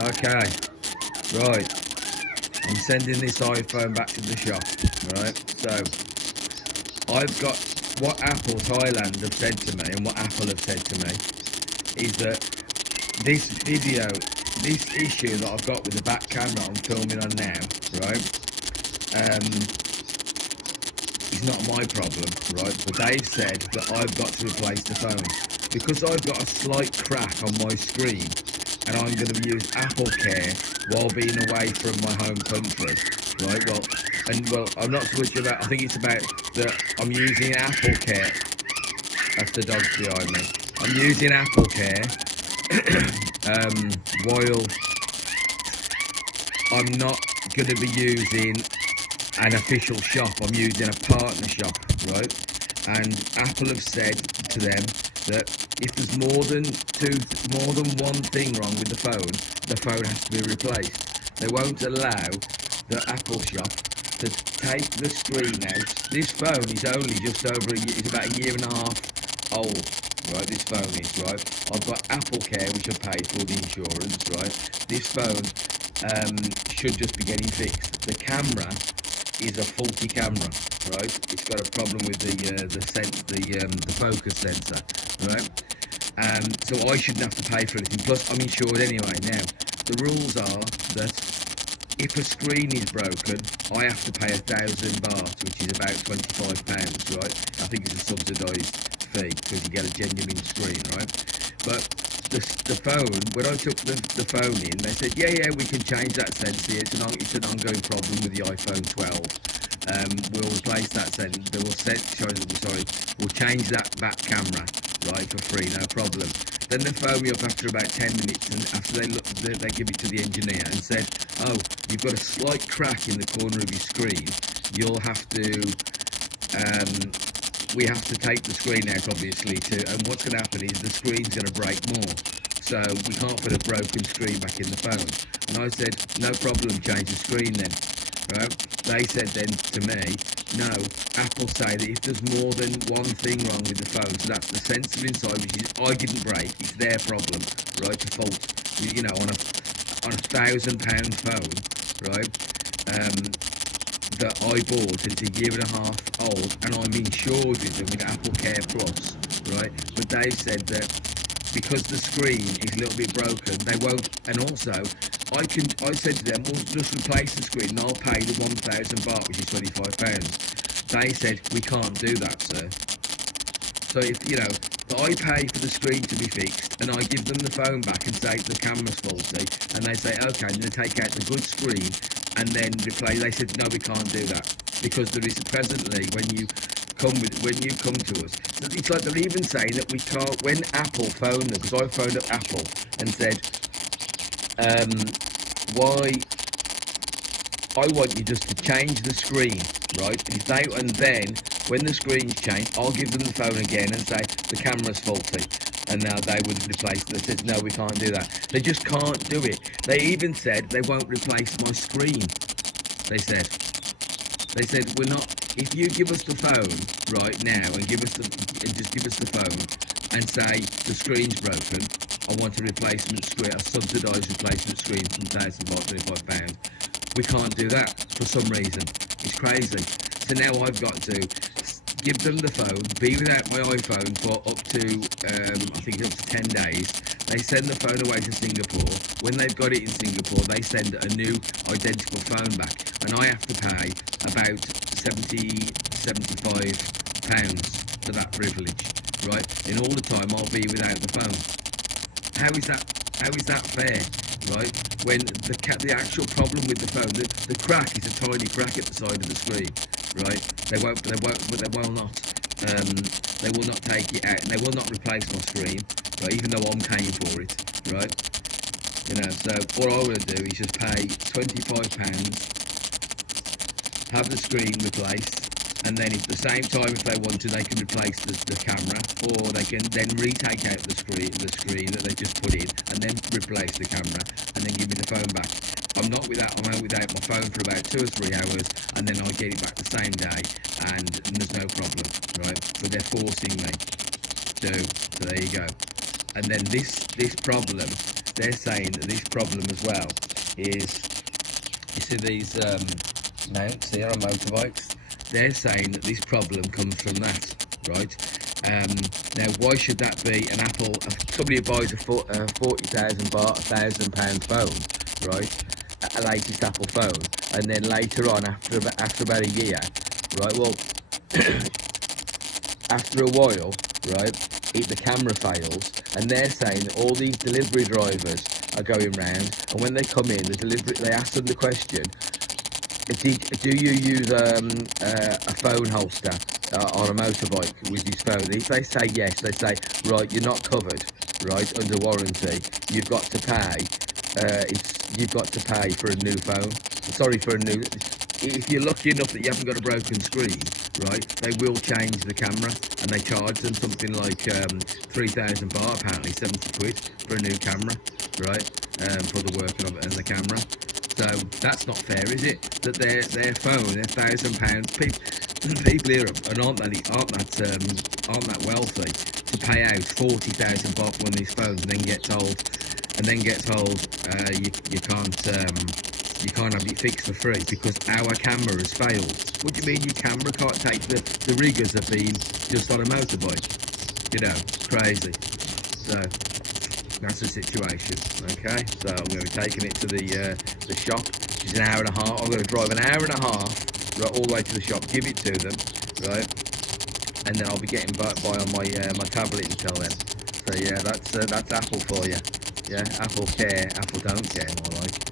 Okay, right. I'm sending this iPhone back to the shop, right? So, I've got what Apple Thailand have said to me and what Apple have said to me is that this video, this issue that I've got with the back camera I'm filming on now, right? Is not my problem, right? But they've said that I've got to replace the phone because I've got a slight crack on my screen, and I'm going to use AppleCare while being away from my home country, right? Well, I'm not so much about. I think it's about that I'm using AppleCare. That's the dogs behind me. I'm using AppleCare while I'm not going to be using an official shop. I'm using a partner shop, right? And Apple have said to them that if there's more than one thing wrong with the phone has to be replaced. They won't allow the Apple shop to take the screen out. This phone is only just over it's about a year and a half old, right? This phone is, right? I've got AppleCare, which I paid for the insurance, right? This phone should just be getting fixed. The camera is a faulty camera, right? It's got a problem with the focus sensor, right? So I shouldn't have to pay for anything. Plus, I'm insured anyway. Now, the rules are that if a screen is broken, I have to pay 1,000 baht, which is about £25, right? I think it's a subsidised fee because you get a genuine screen, right? But the phone, when I took the phone in, they said, yeah, we can change that sensor. It's an ongoing problem with the iPhone 12. We'll replace that sensor. We'll change that back camera, right, for free, no problem. Then they phoned me up after about 10 minutes, and after they give it to the engineer and said, oh, you've got a slight crack in the corner of your screen. You'll have to, we have to take the screen out, obviously, and what's going to happen is the screen's going to break more. So we can't put a broken screen back in the phone. And I said, no problem, change the screen then. Right? They said then to me, no, Apple say that if there's more than one thing wrong with the phone, so that's the sensor inside, which is I didn't break, it's their problem, right, to fault, you know, on a £1,000 phone, right, that I bought, and it's a year and a half old, and I'm insured with them with AppleCare Plus, right, but they said that because the screen is a little bit broken, they won't, and also, I said to them, well, just replace the screen and I'll pay the 1,000 baht, which is £25. They said, we can't do that, sir. So if, you know, I pay for the screen to be fixed and I give them the phone back and say the camera's faulty, and they say, okay, and they take out the good screen and then replace, they said, no, we can't do that. Because there is presently, when you come to us, it's like they're even saying that we can't, when Apple phoned them, because I phoned up Apple and said, why I want you just to change the screen, right? And then when the screen's changed, I'll give them the phone again and say the camera's faulty, and now they would replace it. They said no, we can't do that. They just can't do it. They even said they won't replace my screen. They said we're not. If you give us the phone right now and just give us the phone and say the screen's broken, I want a replacement screen, a subsidised replacement screen from £1,000 £25. We can't do that for some reason. It's crazy. So now I've got to give them the phone, be without my iPhone for up to, I think up to 10 days. They send the phone away to Singapore. When they've got it in Singapore, they send a new identical phone back. And I have to pay about £75 for that privilege, right? In all the time I'll be without the phone. How is that fair, right? When the actual problem with the phone, the crack is a tiny crack at the side of the screen, right? They will not take it out, and they will not replace my screen, right? Even though I'm paying for it, right? You know, so all I want to do is just pay £25, have the screen replaced, and then at the same time, if they want to, they can replace the camera, or they can then retake out the screen that they just put in, and then replace the camera, and then give me the phone back. I'm out without my phone for about 2 or 3 hours, and then I get it back the same day, and there's no problem, right? But they're forcing me to. So there you go. And then this problem they're saying that this problem as well is, you see these mounts here on motorbikes, they're saying that this problem comes from that, right? Now, why should that be an Apple? Somebody who buys a 40,000 baht, £1,000 phone, right? A latest Apple phone, and then later on, after about a year, right? Well, after a while, right, the camera fails, and they're saying that all these delivery drivers are going round, and when they come in, they ask them the question: do you use a phone holster on a motorbike with your phone? If they say yes, they say, right, you're not covered, right, under warranty. You've got to pay. You've got to pay for a new phone. Sorry, for a new. If you're lucky enough that you haven't got a broken screen, right, they will change the camera, and they charge them something like 3,000 baht, apparently 70 quid for a new camera, right, for the working of it and the camera. So that's not fair, is it? That their phone, their £1,000, people here aren't that wealthy to pay out 40,000 baht for one of these phones, and then get told you can't have it fixed for free because our camera has failed. What do you mean your camera can't take the riggers have been just on a motorbike? You know, crazy. So that's the situation. Okay, so I'm going to be taking it to the shop. It's an hour and a half. I'm going to drive an hour and a half, right, all the way to the shop, give it to them, right, and then I'll be getting by on my my tablet until then. So yeah, that's Apple for you. Yeah, AppleCare, Apple don't care, more like.